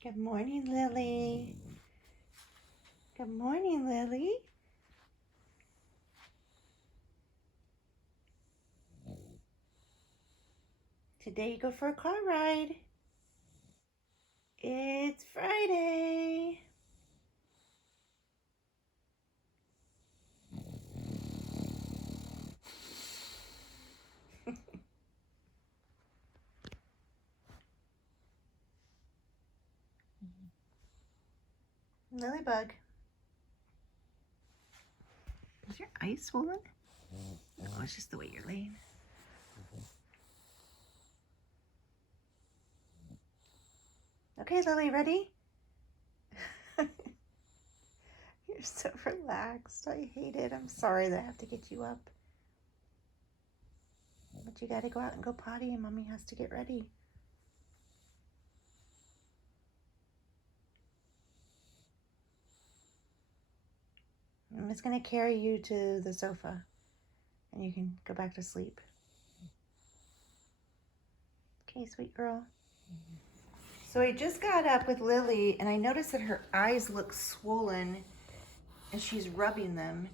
Good morning, Lily. Good morning, Lily. Today you go for a car ride. It's Friday. Lilybug. Is your eye swollen? No, it's just the way you're laying. Okay, Lily, ready? You're so relaxed. I hate it. I'm sorry that I have to get you up. But you gotta go out and go potty, and Mommy has to get ready. I'm just gonna carry you to the sofa, and you can go back to sleep. Okay, sweet girl. So I just got up with Lily and I noticed that her eyes look swollen and she's rubbing them.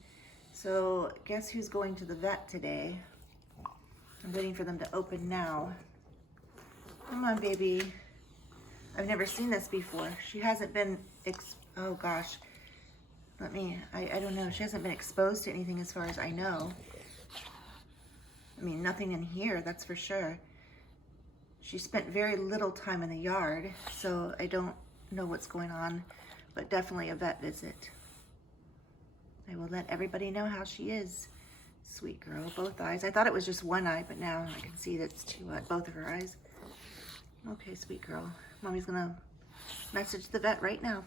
So guess who's going to the vet today? I'm waiting for them to open now. Come on, baby. I've never seen this before. She hasn't been, oh gosh. I don't know. She hasn't been exposed to anything as far as I know. I mean, nothing in here, that's for sure. She spent very little time in the yard, so I don't know what's going on, but definitely a vet visit. I will let everybody know how she is. Sweet girl, both eyes. I thought it was just one eye, but now I can see that it's both of her eyes. Okay, sweet girl. Mommy's gonna message the vet right now.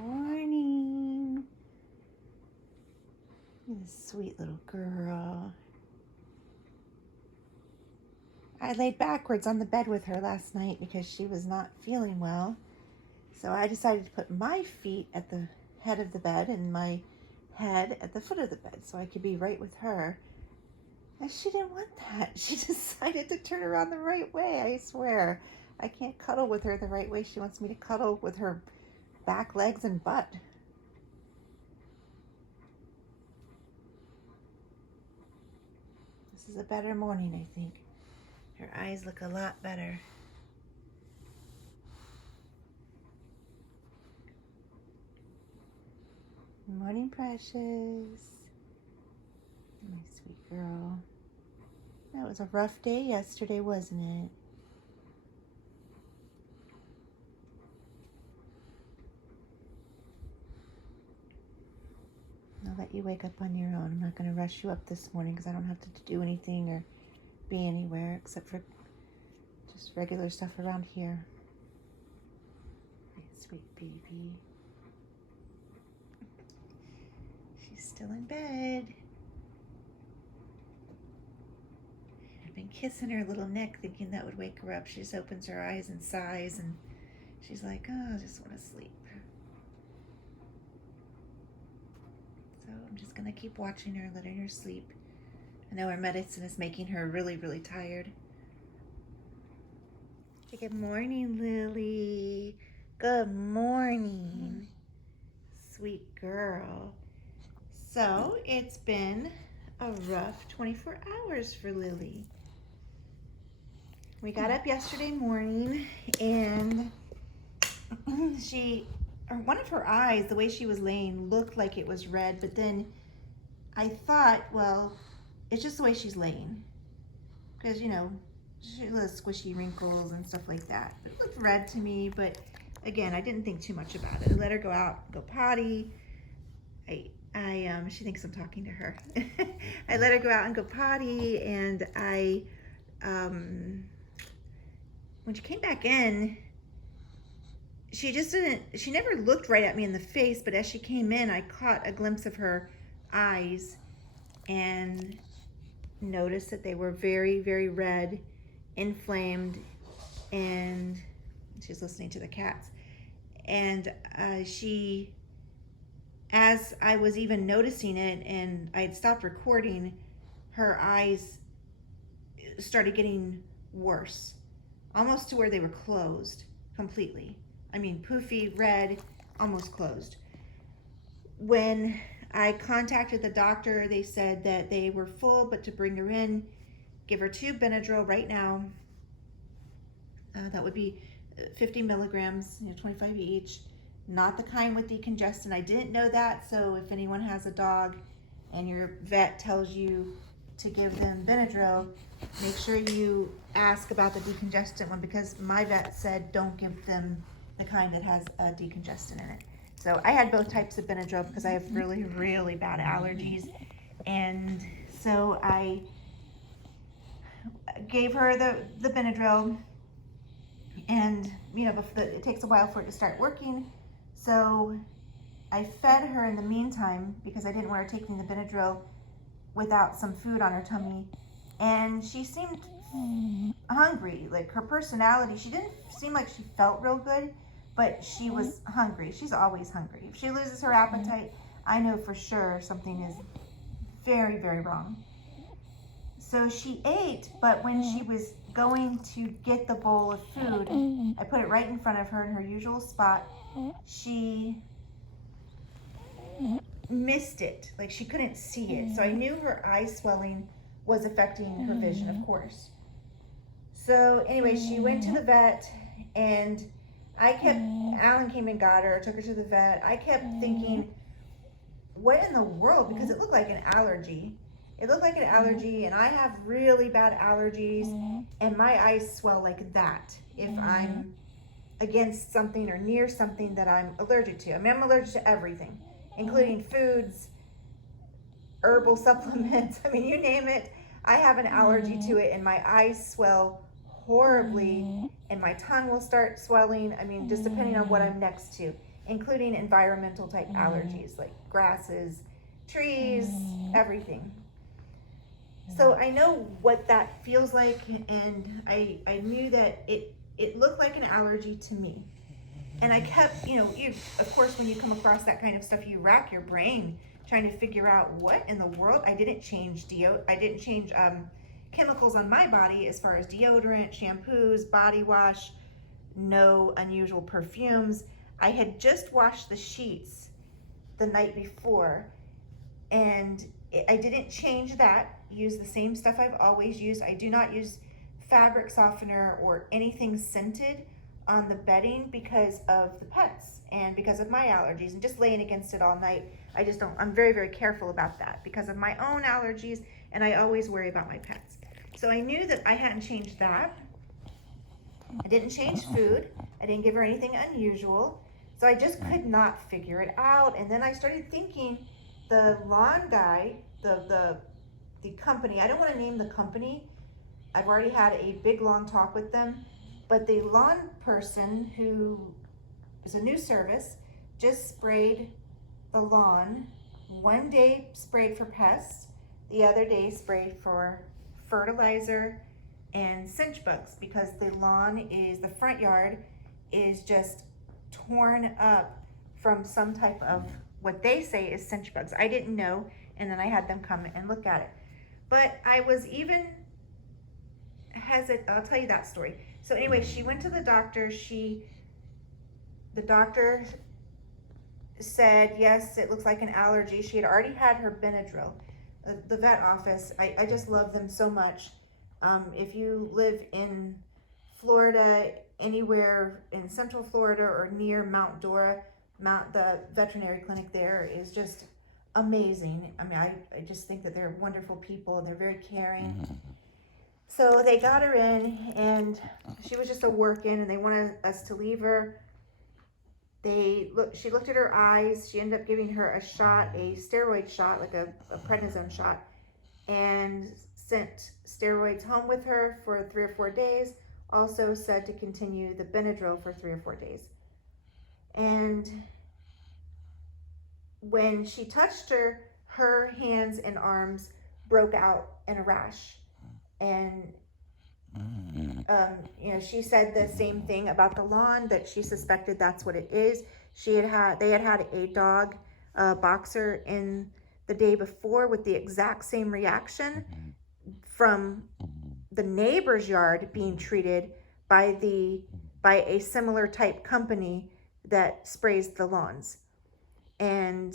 Morning. You sweet little girl. I laid backwards on the bed with her last night because she was not feeling well. So I decided to put my feet at the head of the bed and my head at the foot of the bed so I could be right with her. And she didn't want that. She decided to turn around the right way, I swear. I can't cuddle with her the right way. She wants me to cuddle with her back, legs, and butt. This is a better morning, I think. Her eyes look a lot better. Good morning, precious. My sweet girl. That was a rough day yesterday, wasn't it? I'll let you wake up on your own. I'm not going to rush you up this morning because I don't have to do anything or be anywhere except for just regular stuff around here. My sweet baby. She's still in bed. I've been kissing her little neck thinking that would wake her up. She just opens her eyes and sighs and she's like, oh, I just want to sleep. So I'm just going to keep watching her, letting her sleep. I know her medicine is making her really, really tired. Good morning, Lily. Good morning. Sweet girl. So it's been a rough 24 hours for Lily. We got up yesterday morning and one of her eyes, the way she was laying, looked like it was red, but then I thought, well, it's just the way she's laying. Because, you know, she has squishy wrinkles and stuff like that. But it looked red to me, but again, I didn't think too much about it. I let her go out, go potty. She thinks I'm talking to her. I let her go out and go potty, and when she came back in, she never looked right at me in the face, but as she came in, I caught a glimpse of her eyes and noticed that they were very, very red, inflamed, and she's listening to the cats. And she as I was even noticing it and I had stopped recording, her eyes started getting worse, almost to where they were closed completely. I mean, poofy, red, almost closed. When I contacted the doctor, they said that they were full, but to bring her in, give her 2 Benadryl right now. That would be 50 milligrams, 25 each. Not the kind with decongestant. I didn't know that, so if anyone has a dog and your vet tells you to give them Benadryl, make sure you ask about the decongestant one, because my vet said don't give them the kind that has a decongestant in it. So I had both types of Benadryl because I have really, really bad allergies. And so I gave her the Benadryl, and it takes a while for it to start working. So I fed her in the meantime because I didn't want her taking the Benadryl without some food on her tummy. And she seemed hungry. Like, her personality, she didn't seem like she felt real good, but she was hungry. She's always hungry. If she loses her appetite, I know for sure something is very, very wrong. So she ate, but when she was going to get the bowl of food, I put it right in front of her in her usual spot. She missed it, like she couldn't see it. So I knew her eye swelling was affecting her vision, of course. So anyway, she went to the vet, and Alan came and got her, took her to the vet. I kept thinking, what in the world? Because it looked like an allergy. It looked like an allergy, and I have really bad allergies, and my eyes swell like that if I'm against something or near something that I'm allergic to. I mean, I'm allergic to everything, including foods, herbal supplements. I mean, you name it, I have an allergy to it, and my eyes swell horribly, and my tongue will start swelling. I mean, just depending on what I'm next to, including environmental type allergies like grasses, trees, everything. So I know what that feels like, and I knew that it looked like an allergy to me. And I kept, of course, when you come across that kind of stuff, you rack your brain trying to figure out what in the world. I didn't change chemicals on my body as far as deodorant, shampoos, body wash, no unusual perfumes. I had just washed the sheets the night before, and I didn't change that. Use the same stuff I've always used. I do not use fabric softener or anything scented on the bedding because of the pets and because of my allergies, and just laying against it all night. I'm very, very careful about that because of my own allergies, and I always worry about my pets. So I knew that I hadn't changed that. I didn't change food. I didn't give her anything unusual. So I just could not figure it out. And then I started thinking, the lawn guy, the company, I don't want to name the company. I've already had a big long talk with them, but the lawn person, who is a new service, just sprayed the lawn. One day sprayed for pests, the other day sprayed for fertilizer and cinch bugs, because the front yard is just torn up from some type of what they say is cinch bugs. I didn't know, and then I had them come and look at it. But I was even hesitant. I'll tell you that story. So anyway, she went to the doctor. The doctor said, yes, it looks like an allergy. She had already had her Benadryl. The vet office, I just love them so much. If you live in Florida, anywhere in Central Florida or near Mount Dora, the veterinary clinic there is just amazing. I mean, I just think that they're wonderful people. They're very caring. So they got her in, and she was just a work-in, and they wanted us to leave her. She looked at her eyes. She ended up giving her a steroid shot, like a prednisone shot, and sent steroids home with her for 3 or 4 days. Also said to continue the Benadryl for 3 or 4 days. And when she touched her hands and arms broke out in a rash. And she said the same thing about the lawn, that she suspected that's what it is. They had had a dog a boxer in the day before with the exact same reaction from the neighbor's yard being treated by a similar type company that sprays the lawns. And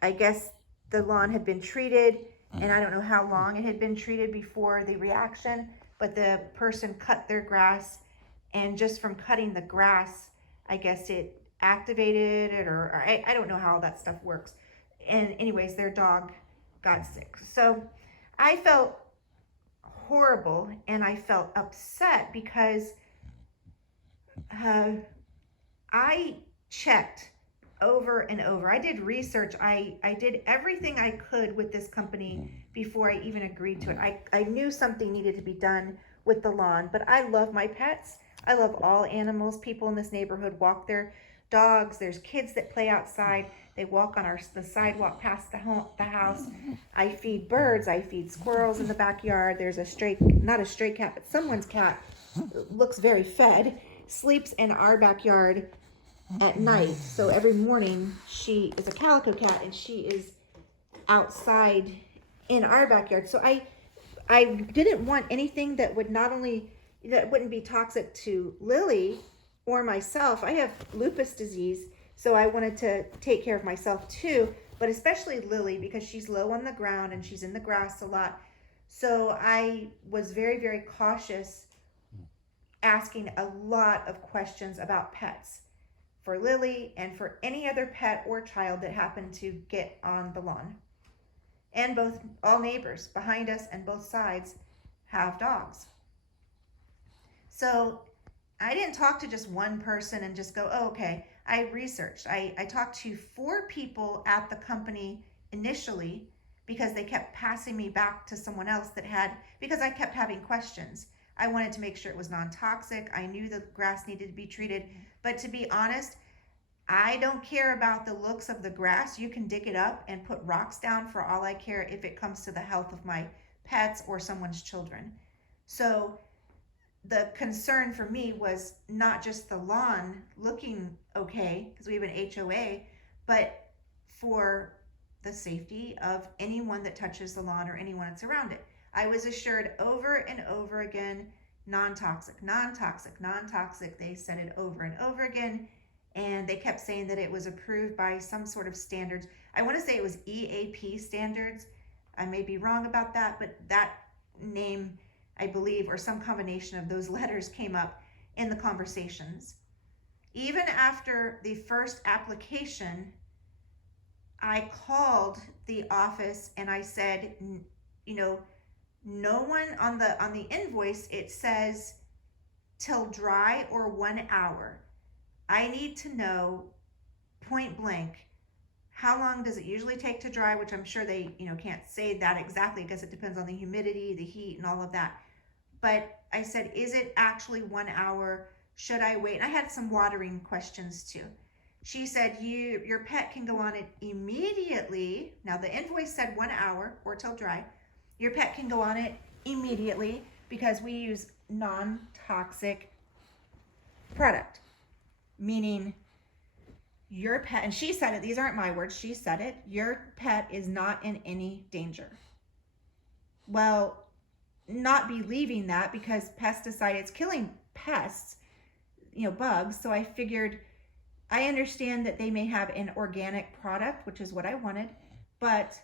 I guess the lawn had been treated, and I don't know how long it had been treated before the reaction, but the person cut their grass, and just from cutting the grass, I guess it activated it, or I don't know how that stuff works. And anyways, their dog got sick. So I felt horrible, and I felt upset because I checked over and over. I did research. I did everything I could with this company before I even agreed to it. I knew something needed to be done with the lawn, but I love my pets. I love all animals. People in this neighborhood walk their dogs. There's kids that play outside. They walk on the sidewalk past the house. I feed birds. I feed squirrels in the backyard. There's not a stray cat, but someone's cat, looks very fed, sleeps in our backyard at night. So every morning, she is a calico cat, and she is outside in our backyard. So I didn't want anything that wouldn't be toxic to Lily or myself. I have lupus disease, so I wanted to take care of myself too, but especially Lily, because she's low on the ground and she's in the grass a lot. So I was very, very cautious, asking a lot of questions about pets for Lily and for any other pet or child that happened to get on the lawn. And all neighbors behind us and both sides have dogs. So I didn't talk to just one person and just go, oh, okay. I researched. I talked to 4 people at the company initially, because they kept passing me back to someone else because I kept having questions. I wanted to make sure it was non-toxic. I knew the grass needed to be treated. But to be honest, I don't care about the looks of the grass. You can dig it up and put rocks down for all I care if it comes to the health of my pets or someone's children. So the concern for me was not just the lawn looking okay, because we have an HOA, but for the safety of anyone that touches the lawn or anyone that's around it. I was assured over and over again, non-toxic, non-toxic, non-toxic. They said it over and over again, and they kept saying that it was approved by some sort of standards. I want to say it was EAP standards. I may be wrong about that, but that name, I believe, or some combination of those letters came up in the conversations. Even after the first application, I called the office and I said, no one on the invoice, it says till dry or 1 hour. I need to know point blank, how long does it usually take to dry, which I'm sure they can't say that exactly because it depends on the humidity, the heat, and all of that. But I said, is it actually 1 hour? Should I wait? And I had some watering questions too. She said, your pet can go on it immediately. Now the invoice said 1 hour or till dry. Your pet can go on it immediately because we use non-toxic product. Meaning your pet, and she said it, these aren't my words, she said it, your pet is not in any danger. Well, not believing that, because pesticide, it's killing pests, bugs. So I figured, I understand that they may have an organic product, which is what I wanted, but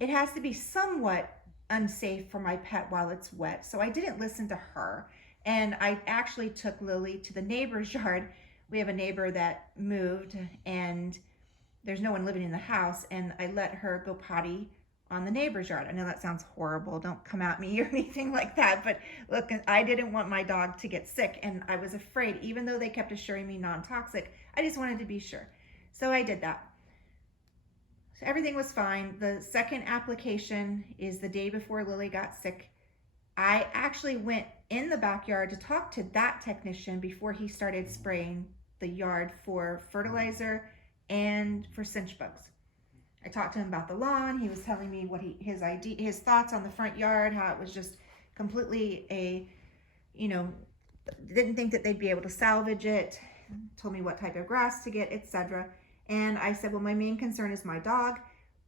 it has to be somewhat unsafe for my pet while it's wet. So I didn't listen to her. And I actually took Lily to the neighbor's yard. We have a neighbor that moved and there's no one living in the house. And I let her go potty on the neighbor's yard. I know that sounds horrible. Don't come at me or anything like that. But look, I didn't want my dog to get sick. And I was afraid, even though they kept assuring me non-toxic, I just wanted to be sure. So I did that. So everything was fine. The second application is the day before Lily got sick. I actually went in the backyard to talk to that technician before he started spraying the yard for fertilizer and for cinch bugs. I talked to him about the lawn. He was telling me what his thoughts on the front yard, how it was just completely didn't think that they'd be able to salvage it. Told me what type of grass to get, etc. And I said, well, my main concern is my dog.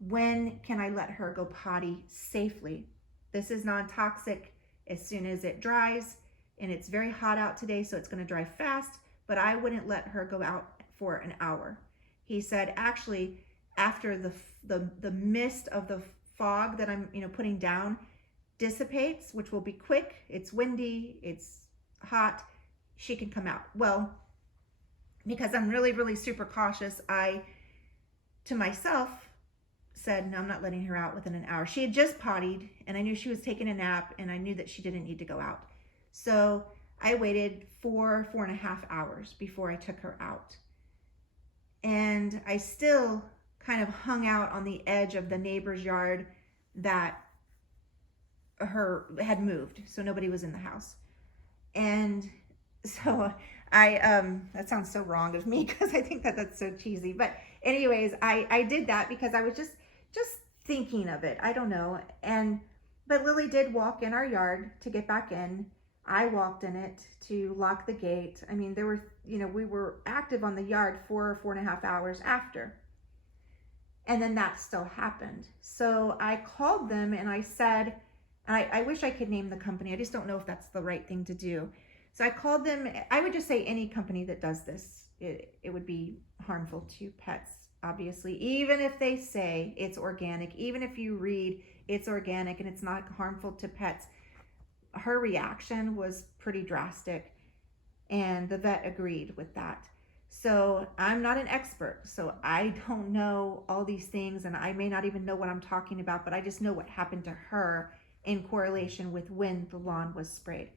When can I let her go potty safely? This is non-toxic as soon as it dries, and it's very hot out today, so it's going to dry fast, but I wouldn't let her go out for an hour. He said, actually, after the mist of the fog that I'm putting down dissipates, which will be quick, it's windy, it's hot, she can come out. Well, because I'm really, really super cautious, I, to myself, said, no, I'm not letting her out within an hour. She had just pottied, and I knew she was taking a nap, and I knew that she didn't need to go out. So I waited 4.5 hours before I took her out. And I still kind of hung out on the edge of the neighbor's yard that had moved, so nobody was in the house. And so that sounds so wrong of me, because I think that that's so cheesy. But anyways, I did that because I was just thinking of it. I don't know. But Lily did walk in our yard to get back in. I walked in it to lock the gate. I mean, we were active on the yard 4.5 hours after. And then that still happened. So I called them and I said, I wish I could name the company. I just don't know if that's the right thing to do. So I called them. I would just say any company that does this, it would be harmful to pets, obviously. Even if they say it's organic, even if you read it's organic and it's not harmful to pets, her reaction was pretty drastic, and the vet agreed with that. So I'm not an expert, so I don't know all these things, and I may not even know what I'm talking about, but I just know what happened to her in correlation with when the lawn was sprayed.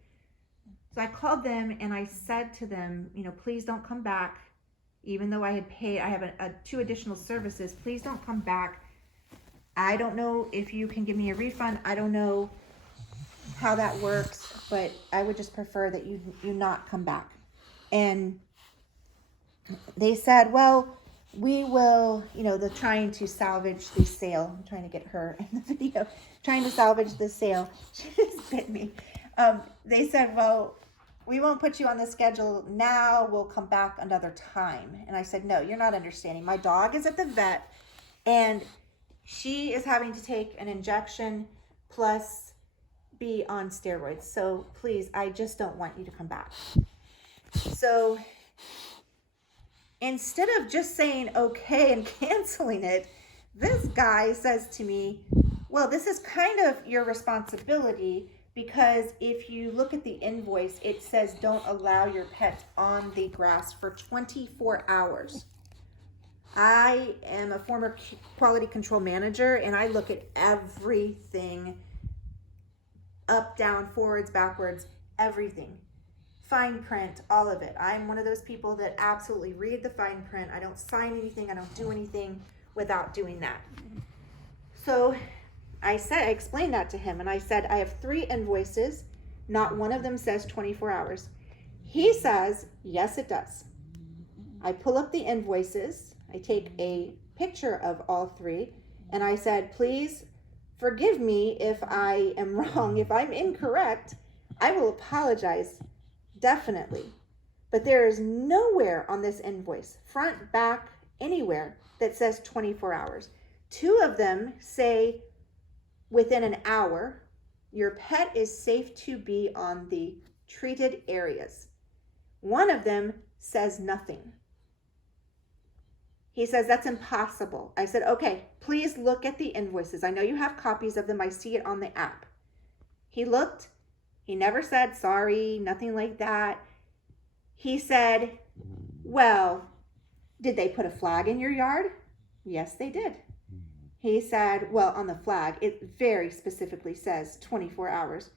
So I called them and I said to them, please don't come back. Even though I had paid, I have 2 additional services, please don't come back. I don't know if you can give me a refund. I don't know how that works, but I would just prefer that you not come back. And they said, well, we will, they're trying to salvage the sale. I'm trying to get her in the video, trying to salvage the sale. She just bit me. They said, well, we won't put you on the schedule now. We'll come back another time. And I said, no, you're not understanding. My dog is at the vet, and she is having to take an injection plus be on steroids. So please, I just don't want you to come back. So instead of just saying okay and canceling it, this guy says to me, well, this is kind of your responsibility, because if you look at the invoice, it says don't allow your pet on the grass for 24 hours. I am a former quality control manager, and I look at everything, up, down, forwards, backwards, everything. Fine print, all of it. I'm one of those people that absolutely read the fine print. I don't sign anything. I don't do anything without doing that. So I explained that to him, and I said, I have 3 invoices. Not one of them says 24 hours. He says, yes, it does. I pull up the invoices. I take a picture of all 3, and I said, please forgive me if I am wrong. If I'm incorrect, I will apologize, definitely. But there is nowhere on this invoice, front, back, anywhere, that says 24 hours. 2 of them say within an hour, your pet is safe to be on the treated areas. 1 of them says nothing. He says, that's impossible. I said, okay, please look at the invoices. I know you have copies of them. I see it on the app. He looked. He never said sorry, nothing like that. He said, well, did they put a flag in your yard? Yes, they did. He said, well, on the flag, it very specifically says 24 hours.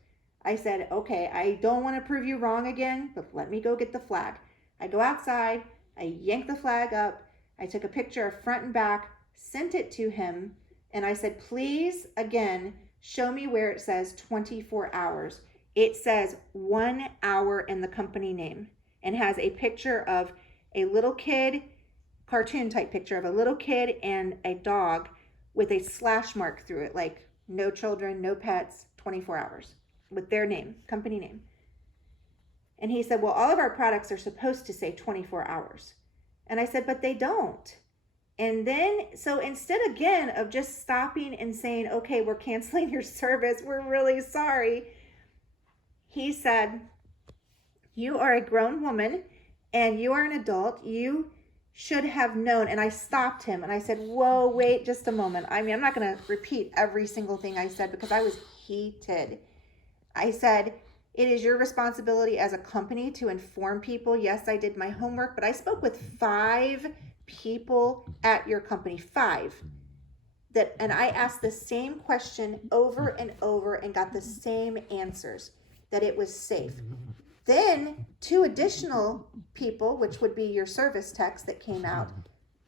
I said, okay, I don't want to prove you wrong again, but let me go get the flag. I go outside. I yank the flag up. I took a picture of front and back, sent it to him, and I said, please, again, show me where it says 24 hours. It says 1 hour in the company name, and has a picture of a little kid, cartoon type picture of a little kid and a dog with a slash mark through it, like no children, no pets, 24 hours, with their name, company name. And he said, well, all of our products are supposed to say 24 hours. And I said, but they don't. And then, so instead again of just stopping and saying, okay, we're canceling your service, we're really sorry, he said, you are a grown woman and you are an adult. You should have known. And I stopped him and I said, whoa, wait just a moment. I mean, I'm not going to repeat every single thing I said because I was heated. I said, it is your responsibility as a company to inform people. Yes, I did my homework, but I spoke with 5 people at your company, 5. And I asked the same question over and over and got the same answers, that it was safe. Then 2 additional people, which would be your service techs that came out,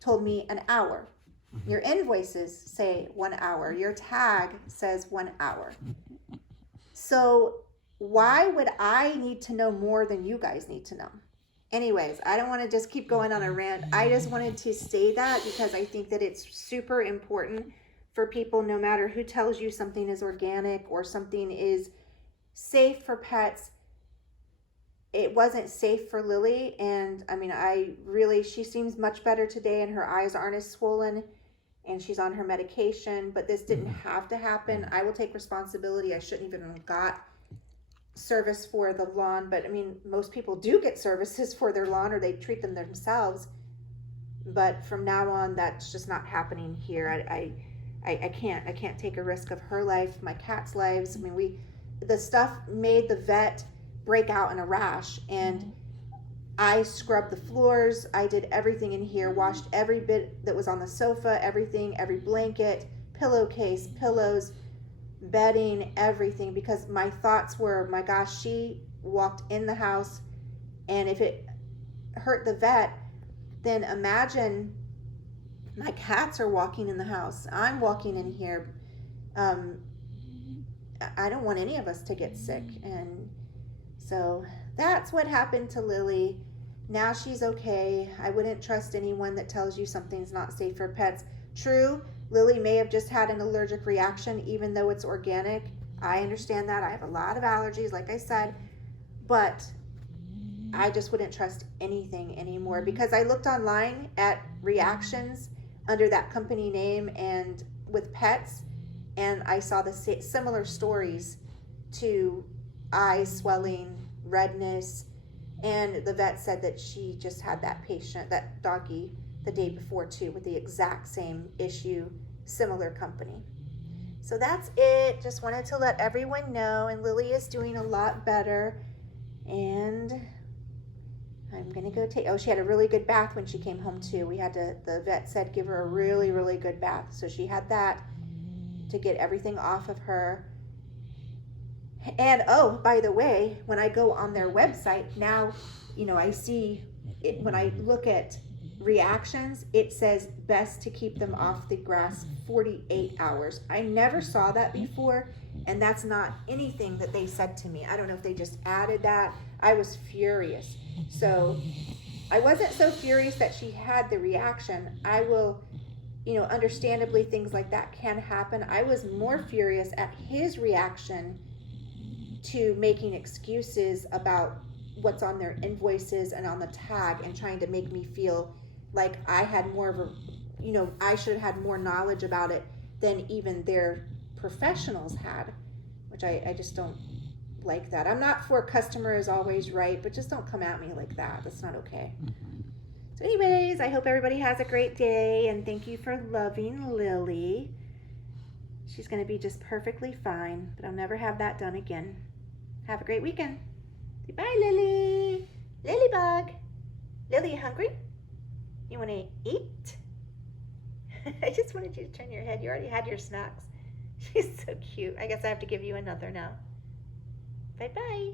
told me an hour. Your invoices say 1 hour. Your tag says 1 hour. So why would I need to know more than you guys need to know? Anyways, I don't want to just keep going on a rant. I just wanted to say that because I think that it's super important for people, no matter who tells you something is organic or something is safe for pets. It wasn't safe for Lily. And I mean, she seems much better today and her eyes aren't as swollen and she's on her medication, but this didn't have to happen. I will take responsibility. I shouldn't even have got service for the lawn, but I mean, most people do get services for their lawn or they treat them themselves. But from now on, that's just not happening here. I can't take a risk of her life, my cat's lives. I mean, the stuff made the vet break out in a rash, and I scrubbed the floors. I did everything in here, washed every bit that was on the sofa, everything, every blanket, pillowcase, pillows, bedding, everything, because my thoughts were, my gosh, she walked in the house, and if it hurt the vet, then imagine my cats are walking in the house. I'm walking in here. I don't want any of us to get sick. And so that's what happened to Lily. Now she's okay. I wouldn't trust anyone that tells you something's not safe for pets. True, Lily may have just had an allergic reaction, even though it's organic. I understand that. I have a lot of allergies, like I said, but I just wouldn't trust anything anymore because I looked online at reactions under that company name and with pets, and I saw the similar stories to eye swelling, redness, and the vet said that she just had that doggy, the day before too, with the exact same issue, similar company. So that's it. Just wanted to let everyone know, and Lily is doing a lot better. And I'm gonna go she had a really good bath when she came home too. The vet said give her a really, really good bath. So she had that to get everything off of her. And oh, by the way, when I go on their website now, I see it when I look at reactions, it says best to keep them off the grass 48 hours. I never saw that before, and that's not anything that they said to me. I don't know if they just added that. I was furious. So I wasn't so furious that she had the reaction. I will, understandably things like that can happen. I was more furious at his reaction to making excuses about what's on their invoices and on the tag and trying to make me feel like I had more of I should have had more knowledge about it than even their professionals had, which I just don't like that. I'm not for customer is always right, but just don't come at me like that. That's not okay. So anyways, I hope everybody has a great day, and thank you for loving Lily. She's going to be just perfectly fine, but I'll never have that done again. Have a great weekend. Say bye, Lily. Lilybug. Lily, you hungry? You want to eat? I just wanted you to turn your head. You already had your snacks. She's so cute. I guess I have to give you another now. Bye-bye.